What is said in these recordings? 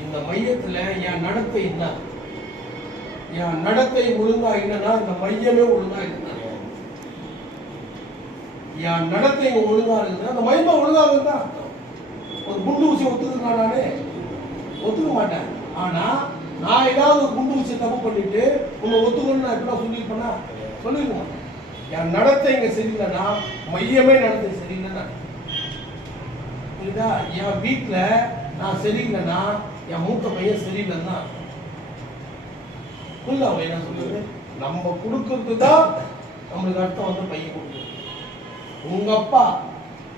இந்த மையத்துல என் நடத்தை என்ன? என் நடத்தை ஒழுங்கா என்னன்னா இந்த மையமே ஒழுங்கா இல்லை என் நடத்தை இங்க ஒழுங்கா இருக்குன்னா அந்த மையமா ஒழுங்கா இருந்தா. ஒரு குண்டு ஊசி ஒத்துக்குறா நானே? ஒத்துக்க மாட்டேன். ஆனா நான் ஏதாவது ஒரு குண்டு ஊசி தப்பு பண்ணிட்டு உன்னை ஒத்துக்கணும்னு நான் எப்படின்னா சொல்லியிருப்பேனா? சொல்லிருக்க என் நடத்தை இங்க சரியில்லைன்னா மையமே நடத்தை சரியில்லைன்னா. புரியுதா என் வீட்டுல நான் சரியில்லைன்னா என் மூத்த பையன் சரியில்லைன்னா. புரியுதா அவன் என்ன சொல்லுது? நம்ம கொடுக்கறது தான் நம்மளுக்கு அர்த்தம் வந்து பையன் கொடுக்குறது உங்க அப்பா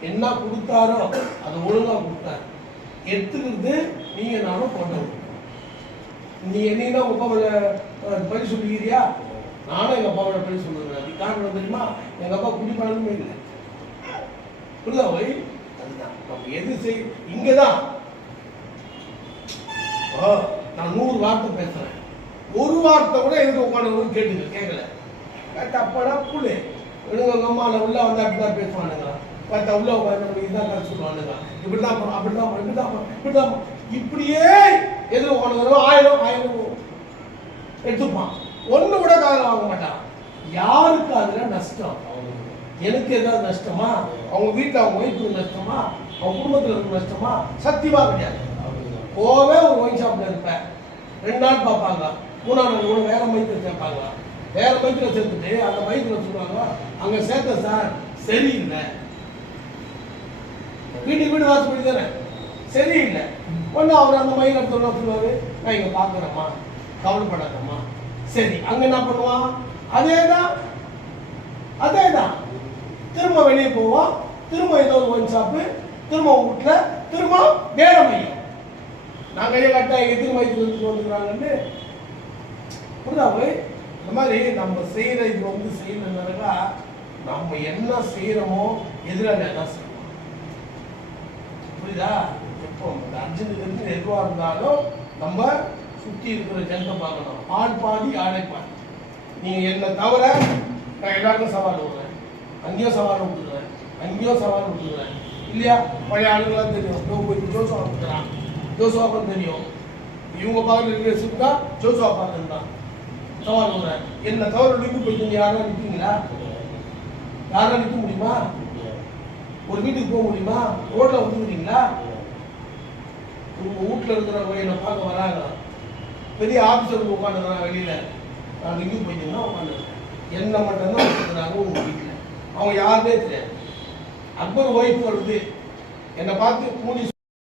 என்ன கொடுத்தாரோ அதை ஒழுங்கா கொடுத்தாரு. எடுத்துக்கிறது நீங்க நானும் கொண்டது நீ என்னன்னா உங்க அப்பா பழி சொல்லிக்கிறியா? நானும் எங்க அப்பாவோட பழி சொல்லுவேன். அது காரணம் தெரியுமா? எங்க அப்பா குடிப்பழக்கமே இல்லை. புரியுதா ஒய் நம்ம எது செய் இங்கதான். நான் நூறு வார்த்தை பேசுறேன். ஒரு வார்த்தை கூட எதுக்கு உட்காந்து கேட்டுங்க கேட்கல கேட்ட புள்ளு. இவனுங்க உங்க அம்மா உள்ள வந்து அப்படிதான் பேசுவானுங்க. பார்த்தா உள்ள உட்காந்து இதுதான் கதை சொல்லுவானுங்க இப்படிதான் அப்படிதான் இப்படிதான் இப்படிதான் இப்படியே எது உட்காந்து ஆயிரம் ஆயிரம் எடுத்துப்பான். ஒண்ணு கூட காதல் வாங்க மாட்டான். யாருக்கு அதுல நஷ்டம்? எனக்கு ஏதாவது நஷ்டமா? அவங்க வீட்டில் அவங்க ஒய்ஃபுக்கு நஷ்டமா? அவங்க குடும்பத்தில் இருக்க நஷ்டமா? சத்தியமா கிடையாது. போவே ஒரு ஒயின் ஷாப்ல இருப்பேன். ரெண்டு நாள் பார்ப்பாங்க. மூணாம் நாள் கூட வேற மைக்கில் சேர்ப்பாங்க. வேற மைக்கில் சேர்த்துட்டு அந்த மைக்கில் சொல்லுவாங்க அங்கே சேர்த்த சார் சரியில்லை. வீட்டுக்கு வீடு வாசப்படி தானே சரியில்லை. ஒன்று அவர் அந்த மயில் எடுத்து சொல்லுவார் நான் இங்கே பார்க்குறேம்மா கவலைப்படாதம்மா. சரி அங்கே என்ன பண்ணுவான்? அதே தான் அதே தான் திரும்ப வெளியே போவோம் திரும்ப ஏதோ ஒரு ஒயின் ஷாப்பு திரும்ப வீட்டில் திரும்ப வேற மையம் நான் கையை கட்ட எங்க திரும்ப வந்துக்கிறாங்கன்னு புரிதா போய் இந்த மாதிரி நம்ம செய்கிற இது வந்து செய்யணுன்னாக்கா நம்ம என்ன செய்கிறோமோ எதிராக என்ன செய்வோம் புரியுதா? எப்போ இந்த அர்ஜுனுக்கு எதுவாக இருந்தாலும் நம்ம சுற்றி இருக்கிற ஜனத்தை பார்க்கணும். ஆள் பாதி ஆடை பாதி. நீங்கள் என்ன தவிர நான் எல்லாருக்கும் சவால் விடுறேன். அங்கேயோ சவால் விட்டுக்கிறேன் அங்கேயோ சவால் விட்டுக்கிறேன் இல்லையா? பழைய ஆளுங்களாம் தெரியும். இதோ போய் ஜோசுவா கொடுக்குறான் ஜோசுவாக்கும் தெரியும். இவங்க பார்க்குற இருக்கிற சுத்தா ஜோசுவா பார்த்து தான் சவால் விடுறேன் என்ன தவிர நிற்க போயிட்டு யாரும் நிற்கீங்களா யாரும் நிற்க முடியுமா? ஒரு வீட்டுக்கு போக முடியுமா? ரோட்டில் வந்துக்கிறீங்களா உங்க வீட்டில் இருக்கிறவங்க என்னை பார்க்க வராங்க. பெரிய ஆஃபீஸர் உட்காந்துக்கிறாங்க வெளியில். நான் இங்கே போயிட்டீங்கன்னா உட்காந்துருக்கேன் என்ன மட்டும்தான் உட்காந்துக்கிறாங்க உங்கள் வீட்டுல அவங்க யாருமே தெரியாது. அக்பர் ஒய்ஃப் வருது என்னை பார்த்து போலீஸ்